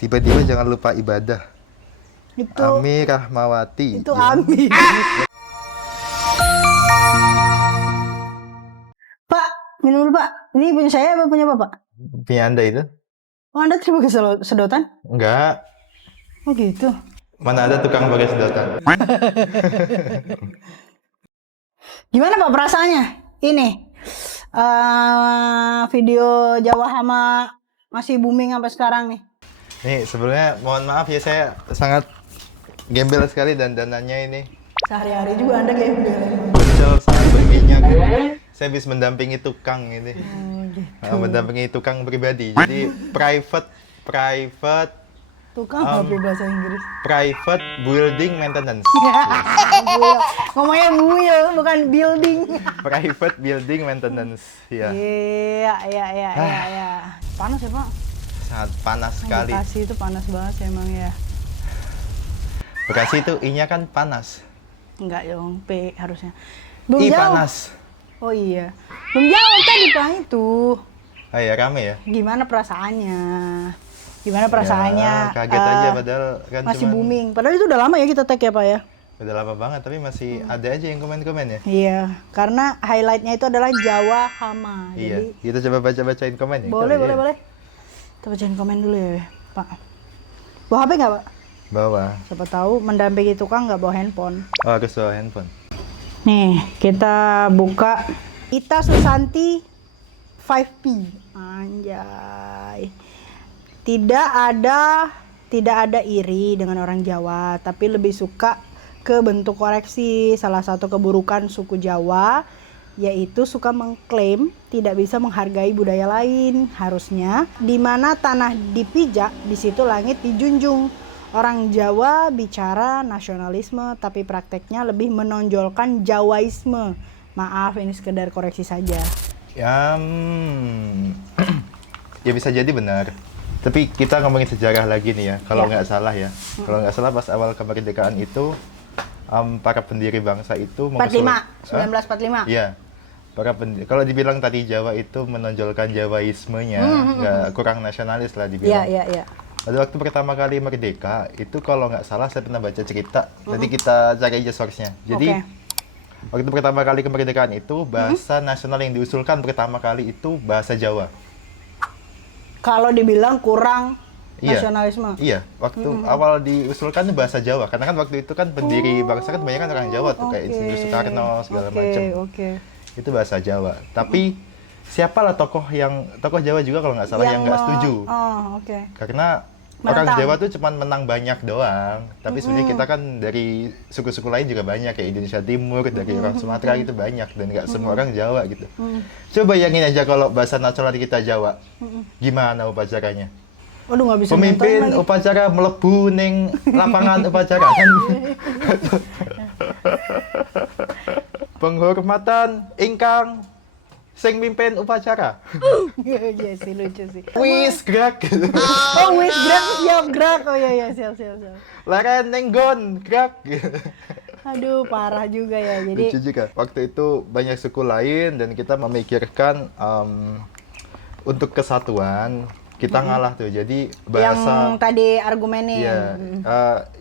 Tiba-tiba jangan lupa ibadah. Itu Ami Rahmawati. itu Ya. Ami. Pak, minum dulu Pak. Ini punya saya apa punya Bapak? Punya Anda itu? Oh, Anda terima sedotan? Enggak. Oh gitu. Mana ada tukang pakai sedotan? Gimana Pak perasaannya? Ini video Jawa Hama masih booming sampai sekarang nih. Nih, sebelumnya mohon maaf ya, saya sangat gembel sekali dan dananya ini. Sehari-hari juga Anda gembel. Betul, sangat berminyak. Saya habis mendampingi tukang ini. Oh, gitu. Mendampingi tukang pribadi. Jadi private Tukang HP bahasa Inggris. private building maintenance. Buil. Ngomongnya buil, bukan building. Private building maintenance. Ya. Iya. Panas ya Pak? Sangat panas sekali. Bekasi itu panas banget sih emang ya. Bekasi itu I-nya kan panas. Enggak dong, P harusnya. Belum I jawab. panas. Oh iya. Belum jawab tadi Pak itu. Oh ya, rame ya? Gimana perasaannya? Gimana perasaannya? Ya, kaget aja padahal kan masih cuman booming. Padahal itu udah lama ya kita tag ya Pak ya. udah lama banget, tapi masih ada aja yang komen-komen ya. Iya, karena highlightnya itu adalah Jawa Hama. Iya, Jadi kita coba baca-bacain komen ya. boleh, kali boleh, ya. boleh. Kita bacain komen dulu ya Pak. Bawa HP nggak Pak? Bawa. Siapa tahu mendampingi tukang nggak bawa handphone. Oh, harus bawa handphone. Nih, kita buka Ita Susanti 5P. Anjay. Tidak ada iri dengan orang Jawa, tapi lebih suka ke bentuk koreksi. Salah satu keburukan suku Jawa yaitu suka mengklaim tidak bisa menghargai budaya lain. Harusnya di mana tanah dipijak, di situ langit dijunjung. Orang Jawa bicara nasionalisme, tapi prakteknya lebih menonjolkan Jawaisme. Maaf, ini sekedar koreksi saja. Ya, ya bisa jadi benar. Tapi kita ngomongin sejarah lagi nih ya, kalau nggak salah ya. Kalau nggak salah pas awal kemerdekaan itu, para pendiri bangsa itu 1945. Iya. Kalau dibilang tadi Jawa itu menonjolkan Jawaismenya, nggak kurang nasionalis lah dibilang. Iya. Pada waktu pertama kali merdeka, itu kalau nggak salah saya pernah baca cerita, nanti kita cari aja source-nya. Jadi, waktu pertama kali kemerdekaan itu, bahasa nasional yang diusulkan pertama kali itu bahasa Jawa. Kalau dibilang kurang Iya. nasionalisme. Iya, waktu awal diusulkan itu bahasa Jawa, karena kan waktu itu kan pendiri bangsa kan banyak kan orang Jawa tuh, kayak Insinyur Soekarno segala macam. Itu bahasa Jawa. Tapi siapalah tokoh Jawa juga kalau nggak salah yang nggak setuju. Karena orang Jawa tuh cuma menang banyak doang. Tapi sebenarnya kita kan dari suku-suku lain juga banyak, kayak Indonesia Timur, dari orang Sumatera gitu banyak, dan nggak semua orang Jawa gitu. Coba bayangin aja kalau bahasa nasional kita Jawa, gimana upacaranya? Waduh, nggak bisa Pemimpin nonton lagi. upacara melebu ning lapangan upacara kan. Penghormatan ingkang sing mimpin upacara. Iya sih, lucu sih. Wis gerak. Oh, wis gerak, siap gerak. Oh iya, siap. Laren ning gon gerak. Aduh, parah juga ya. Jadi Lucu juga. Waktu itu banyak suku lain dan kita memikirkan untuk kesatuan kita ngalah tuh. Jadi bahasa yang tadi argumennya. Iya,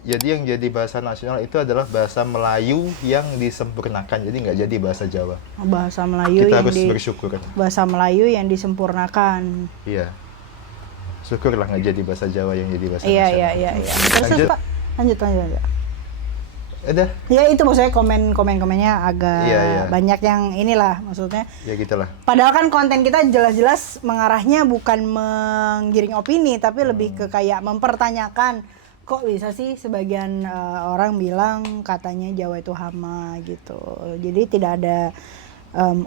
jadi yang jadi bahasa nasional itu adalah bahasa Melayu yang disempurnakan, jadi nggak jadi bahasa Jawa. Bahasa Melayu Kita yang harus bersyukur. bahasa Melayu yang disempurnakan. Iya, syukurlah nggak jadi bahasa Jawa yang jadi bahasa Iya. nasional. Terus Pak, lanjut. Udah, Ya itu maksudnya komen-komennya agak Iya. banyak yang inilah maksudnya. ya gitulah. Padahal kan konten kita jelas-jelas mengarahnya bukan menggiring opini, tapi lebih ke kayak mempertanyakan kok bisa sih sebagian orang bilang katanya Jawa itu hama gitu. Jadi tidak ada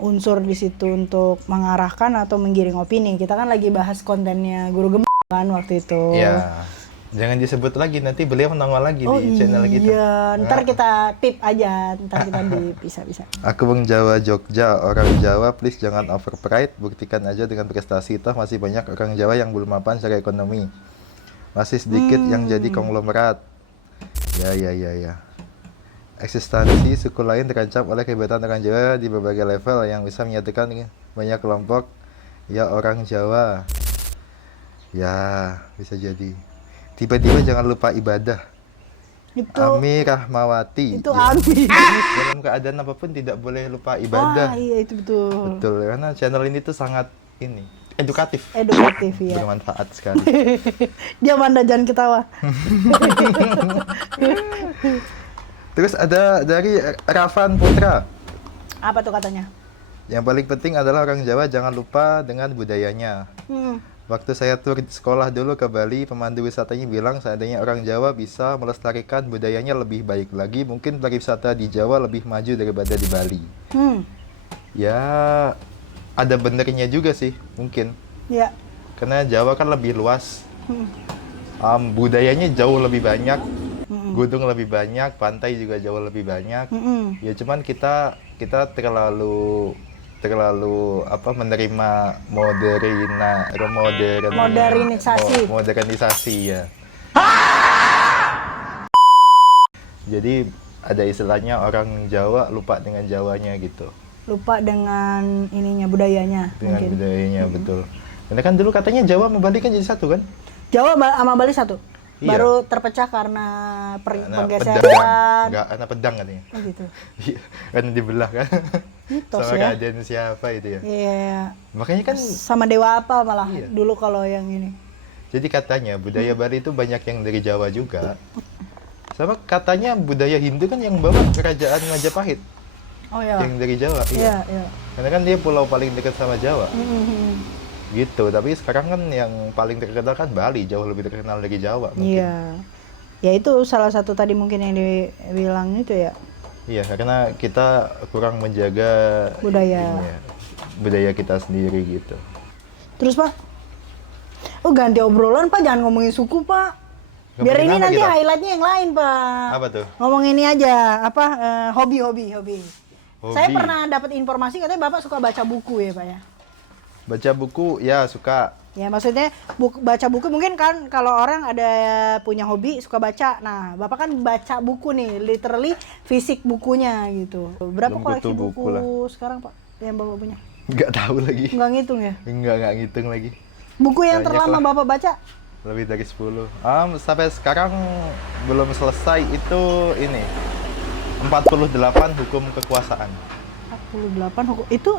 unsur di situ untuk mengarahkan atau menggiring opini. Kita kan lagi bahas kontennya Guru Gembel kan waktu itu. Ya, jangan disebut lagi, nanti beliau menongol lagi di channel kita. Iya, ntar kita pip aja, ntar kita bisa. Aku Bang Jawa Jogja, orang Jawa please jangan over pride, buktikan aja dengan prestasi, toh masih banyak orang Jawa yang belum mapan secara ekonomi. Masih sedikit yang jadi konglomerat. Ya. Eksistensi suku lain terancam oleh kehebatan orang Jawa di berbagai level yang bisa menyatukan banyak kelompok ya orang Jawa. Ya, bisa jadi. Tiba-tiba jangan lupa ibadah. Itu Ami Rahmawati. itu Ya. Ami. Dalam keadaan apapun tidak boleh lupa ibadah. Wah, iya itu betul. Betul, karena channel ini tuh sangat edukatif. Edukatif ya. Bermanfaat sekali. Dia Manda jangan ketawa. Terus ada dari Rafan Putra. Apa tuh katanya? Yang paling penting adalah orang Jawa jangan lupa dengan budayanya. Waktu saya tur sekolah dulu ke Bali, pemandu wisatanya bilang seandainya orang Jawa bisa melestarikan budayanya lebih baik lagi, mungkin pariwisata di Jawa lebih maju daripada di Bali. Ya, ada benernya juga sih, mungkin. Ya. Karena Jawa kan lebih luas. Budayanya jauh lebih banyak. Gunung lebih banyak, pantai juga jauh lebih banyak. Ya cuman kita terlalu menerima modernisasi ya. Jadi ada istilahnya orang Jawa lupa dengan Jawanya gitu. Lupa dengan ininya budayanya. Dengan mungkin. budayanya betul. Karena kan dulu katanya Jawa sama Bali kan jadi satu kan? Jawa sama Bali satu. Iya. Baru terpecah karena penggeseran. Enggak, karena pedang katanya. Oh gitu. Iya, kan dibelah kan. Mitos Sama ya. kerajaan siapa itu ya. Iya. Makanya kan Sama dewa apa malah Iya. dulu kalau yang ini. jadi katanya budaya Bali itu banyak yang dari Jawa juga. Sama katanya budaya Hindu kan yang bawa kerajaan Majapahit. Oh ya. Yang dari Jawa. Iya, iya. Karena kan dia pulau paling dekat sama Jawa. Gitu, tapi sekarang kan yang paling terkenal kan Bali, jauh lebih terkenal dari Jawa mungkin. Iya. Ya itu salah satu tadi mungkin yang dibilang itu ya. Iya, karena kita kurang menjaga Budaya. budaya kita sendiri gitu. Terus Pak? Oh ganti obrolan Pak, jangan ngomongin suku Pak. Biar Ngomongin ini apa nanti kita? highlightnya yang lain Pak. Apa tuh? Ngomong ini aja, apa hobi. Hobi. Saya pernah dapat informasi katanya Bapak suka baca buku ya Pak ya. Baca buku ya suka. Ya maksudnya baca buku mungkin kan kalau orang ada punya hobi suka baca. Nah Bapak kan baca buku nih, literally fisik bukunya gitu. Berapa Belum koleksi butuh buku buku lah. sekarang Pak yang Bapak punya? Nggak tahu lagi. Nggak ngitung ya? Nggak ngitung lagi. Buku yang Banyak terlama lah. Bapak baca? Lebih dari 10. Sampai sekarang belum selesai itu ini. 48 hukum kekuasaan. 48 hukum. Itu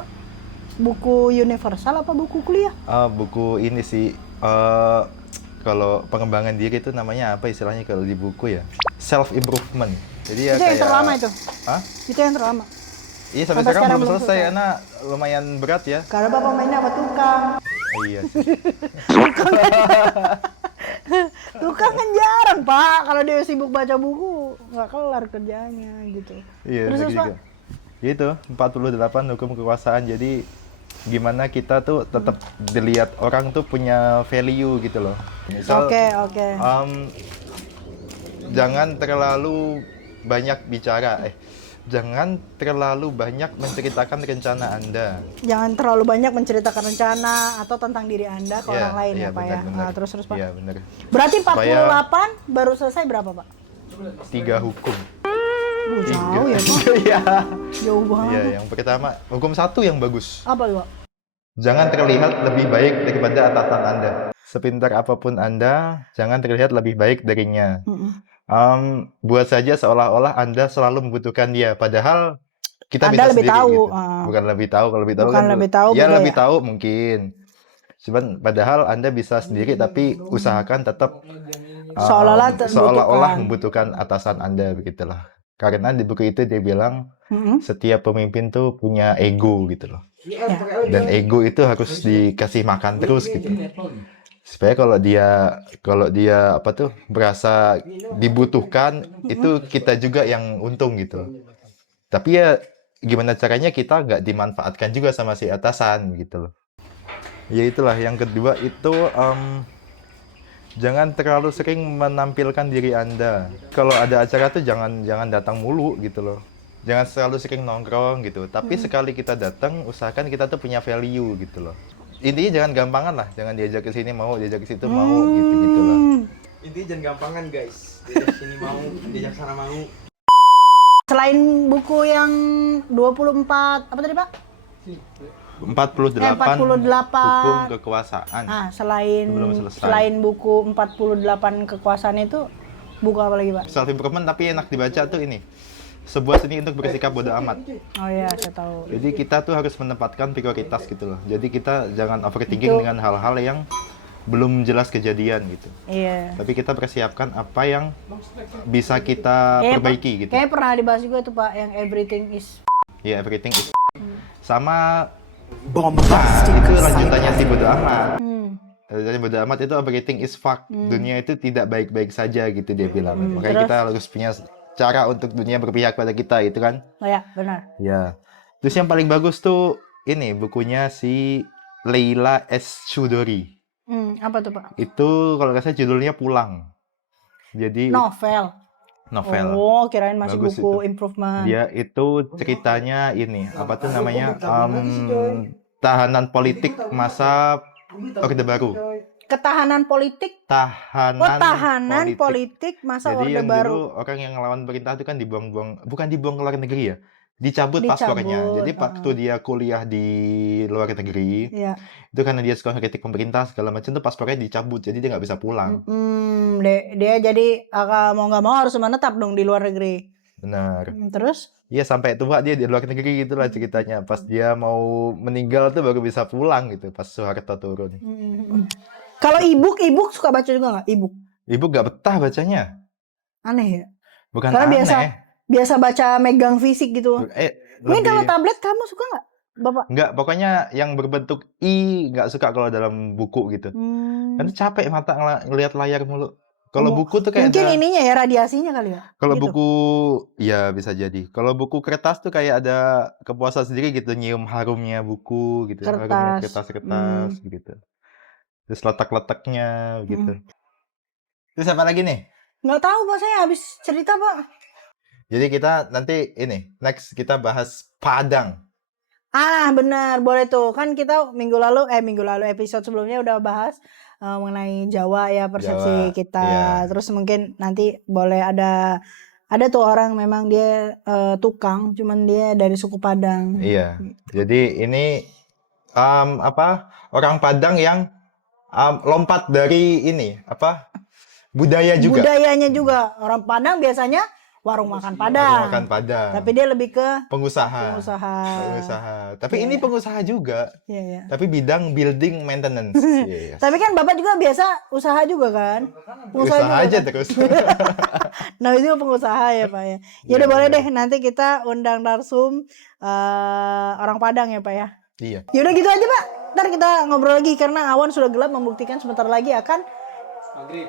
buku universal apa buku kuliah? Buku ini sih kalau pengembangan diri itu namanya apa istilahnya kalau di buku ya? Self improvement. Jadi ya Itu yang kayak terlama itu? Hah? Itu yang terlama? Iya sampai sekarang belum selesai karena lumayan berat ya. Karena Bapak mainnya sama tukang. Iya sih. Tukang kan jarang Pak, kalau dia sibuk baca buku nggak kelar kerjanya gitu. Iya, Terus lagi Pak? juga. Gitu, 48 hukum kekuasaan. Jadi gimana kita tuh tetap dilihat orang tuh punya value gitu loh. Misal, Oke. jangan terlalu banyak bicara. Jangan terlalu banyak menceritakan rencana Anda. Jangan terlalu banyak menceritakan rencana atau tentang diri Anda ke Iya, orang lain iya, ya Pak ya. benar. Nah, terus Pak. Iya, benar. Berarti 48 Supaya- baru selesai berapa Pak? 3 hukum. Jauh ya Pak. Iya. Jauh banget. Iya, yang pertama, hukum 1 yang bagus. Apa Pak? Jangan terlihat lebih baik daripada atasan Anda. Sepintar apapun Anda, jangan terlihat lebih baik darinya. Buat saja seolah-olah Anda selalu membutuhkan dia, padahal kita Anda bisa lebih sendiri tahu, gitu. Bukan lebih tahu, kalau lebih tahu Bukan kan lebih tahu, ya beda lebih ya? tahu mungkin. Cuman padahal Anda bisa sendiri, tapi usahakan tetap seolah-olah membutuhkan atasan Anda begitulah. Karena di buku itu dia bilang setiap pemimpin tuh punya ego gitu loh. Dan ego itu harus dikasih makan terus gitu. Supaya kalau dia apa tuh berasa dibutuhkan, itu kita juga yang untung gitu. Tapi ya gimana caranya kita nggak dimanfaatkan juga sama si atasan gitu loh. Ya itulah yang kedua itu jangan terlalu sering menampilkan diri Anda. Kalau ada acara tuh jangan datang mulu gitu loh. Jangan selalu sering nongkrong gitu. Tapi sekali kita datang, usahakan kita tuh punya value gitu loh. Intinya jangan gampangan lah. Jangan diajak ke sini mau, diajak ke situ mau gitu-gitu lah. Intinya jangan gampangan guys. Diajak sini mau, diajak sana mau. Selain buku yang 24 apa tadi Pak? 48 hukum kekuasaan. Ah, selain Belum selesai. selain buku 48 kekuasaan itu buku apa lagi, Pak? Self improvement tapi enak dibaca tuh ini. Sebuah seni untuk bersikap bodoh amat. Oh iya, saya tahu. Jadi kita tuh harus menempatkan prioritas gitu loh. Jadi kita jangan overthinking Itu. dengan hal-hal yang belum jelas kejadian gitu. Iya. Tapi kita persiapkan apa yang bisa kita perbaiki gitu. Kayak pernah dibahas juga tuh, Pak, yang everything is Ya, everything is sama itu lanjutannya si bodo amat. Lanjutannya bodo amat itu everything is fuck. Dunia itu tidak baik-baik saja gitu dia bilang. Makanya Terus? kita harus punya cara untuk dunia berpihak pada kita itu kan. Oh ya, benar. Ya. Terus yang paling bagus tuh ini bukunya si Leila S. Chudori. Apa tuh, Pak? Itu kalau nggak salah judulnya Pulang. Jadi Novel. Oh, kirain masih Bagus buku itu. improvement. dia itu ceritanya ini apa tuh namanya tahanan politik masa Orde Baru. Ketahanan politik. Tahanan Politik masa Jadi Orde yang Baru. dulu orang yang ngelawan pemerintah itu kan dibuang-buang, bukan dibuang ke luar negeri ya, dicabut paspornya. Dicabut, Jadi waktu dia kuliah di luar negeri, Iya. itu karena dia suka kritik pemerintah segala macam tuh paspornya dicabut, jadi dia nggak bisa pulang. Dia jadi mau nggak mau harus menetap dong di luar negeri. Benar. Terus? Iya sampai tua dia di luar negeri gitulah ceritanya. Pas dia mau meninggal tuh baru bisa pulang gitu pas Soeharto turun. Kalau ebook suka baca juga nggak? Ebook. Ibu nggak betah bacanya. Aneh ya. Bukan Karena aneh. biasa baca megang fisik gitu. Mungkin Lebih- kalau tablet kamu suka nggak, Bapak? Nggak, pokoknya yang berbentuk I nggak suka kalau dalam buku gitu. Kan capek mata ngelihat layar mulu. Kalau buku tuh kayak mungkin ada, ininya ya, radiasinya kali ya. kalau gitu. buku ya bisa jadi. Kalau buku kertas tuh kayak ada kepuasan sendiri gitu, nyium harumnya buku gitu, harumnya kertas-kertas gitu. Terus letak-letaknya gitu. Terus apa lagi nih? Nggak tahu, Pak, saya habis cerita, Pak. Jadi kita nanti ini next kita bahas Padang. Ah, benar, boleh tuh. Kan kita minggu lalu episode sebelumnya udah bahas mengenai Jawa ya, persepsi Jawa, kita. iya. Terus mungkin nanti boleh ada tuh orang memang dia tukang, cuman dia dari suku Padang. Iya. Jadi ini orang Padang yang lompat dari ini budaya juga. Budayanya juga. Orang Padang biasanya warung makan Padang. Warung makan Padang. Tapi dia lebih ke pengusaha. Tapi ini pengusaha juga. Iya, iya. Tapi bidang building maintenance. Yes. Tapi kan Bapak juga biasa usaha juga kan? Usaha juga aja kan? terus. Nah, itu pengusaha ya, Pak ya. Ya udah boleh deh, nanti kita undang narsum orang Padang ya, Pak ya. Iya. Ya udah gitu aja, Pak. Ntar kita ngobrol lagi karena awan sudah gelap membuktikan sebentar lagi akan Maghrib.